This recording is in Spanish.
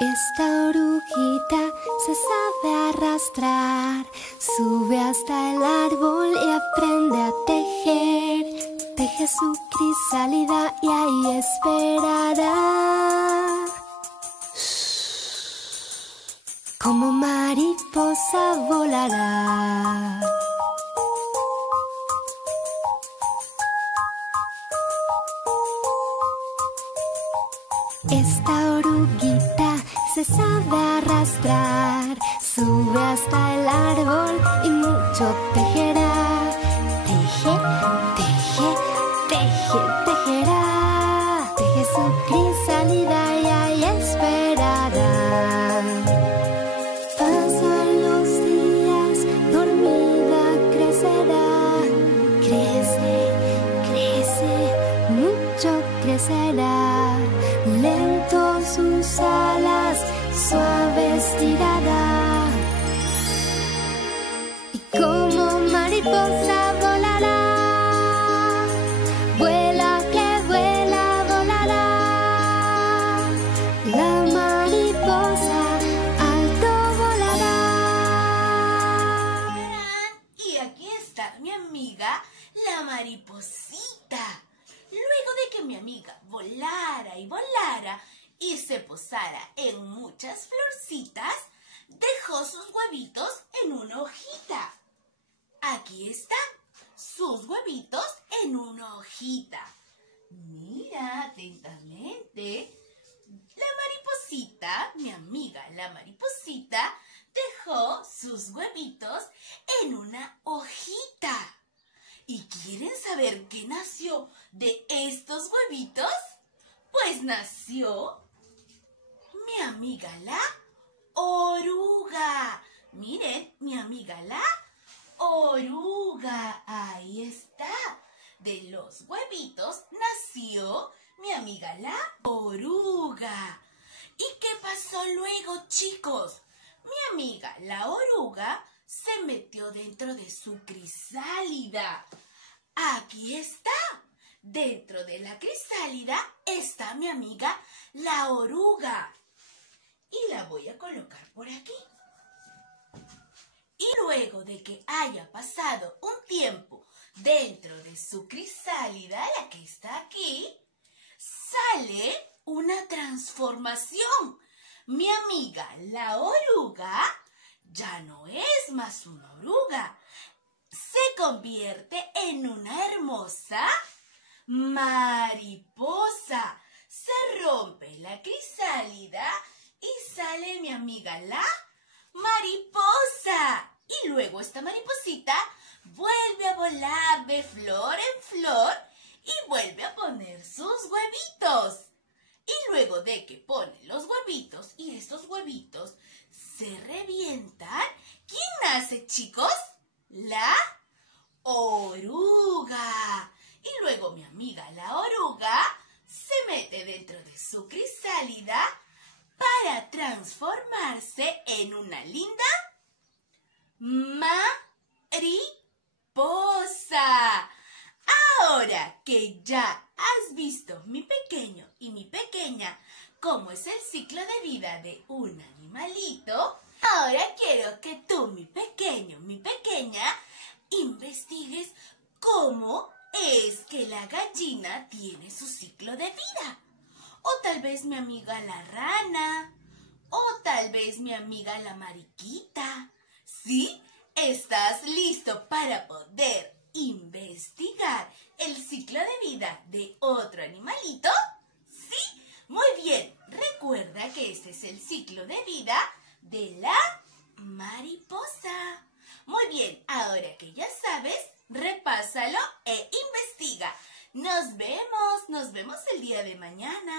Esta orujita se sabe arrastrar, sube hasta el árbol y aprende a tejer. Teje su crisálida y ahí esperará. Como mariposa volará. Esta oruguita se sabe arrastrar, sube hasta el árbol y mucho tejerá. Teje, teje, teje, tejerá. Teje su crisálida y ahí esperará. Pasan los días, dormida crecerá. Crece, crece, mucho crecerá. Lento sus alas suaves tirará. Y como mariposa volará. Vuela que vuela, volará. La mariposa alto volará. Y aquí está mi amiga, la mariposita. Luego de que mi amiga volara y volara y se posara en muchas florcitas, dejó sus huevitos en una hojita. Aquí están sus huevitos en una hojita. Mira atentamente. La mariposita, mi amiga la mariposita, dejó sus huevitos en una hojita. ¿Y quieren saber qué nació de estos huevitos? Pues nació mi amiga la oruga. Miren, mi amiga la oruga. Ahí está. De los huevitos nació mi amiga la oruga. ¿Y qué pasó luego, chicos? Mi amiga la oruga se metió dentro de su crisálida. Aquí está. Dentro de la crisálida está mi amiga la oruga. Y la voy a colocar por aquí. Y luego de que haya pasado un tiempo dentro de su crisálida, la que está aquí, sale una transformación. Mi amiga la oruga ya no es más una oruga. Se convierte en una hermosa mariposa. Se rompe la crisálida y sale mi amiga la mariposa. Y luego esta mariposita vuelve a volar de flor en flor y vuelve a poner sus huevitos. Y luego de que pone los huevitos y estos huevitos se revientan, ¿quién nace, chicos? La oruga. Y luego mi amiga la oruga se mete dentro de su crisálida para transformarse en una linda mariposa. Ahora que ya has visto, mi pequeño y mi pequeña, cómo es el ciclo de vida de un animalito, ahora quiero que tú, mi pequeño, mi pequeña, investigues cómo es que la gallina tiene su ciclo de vida. O tal vez mi amiga la rana, o tal vez mi amiga la mariquita. ¿Sí? ¿Estás listo para poder investigar el ciclo de vida de otro animalito? ¿Sí? Muy bien. Recuerda que este es el ciclo de vida de la mariposa. Muy bien. Ahora que ya sabes, repásalo e investiga. Nos vemos el día de mañana.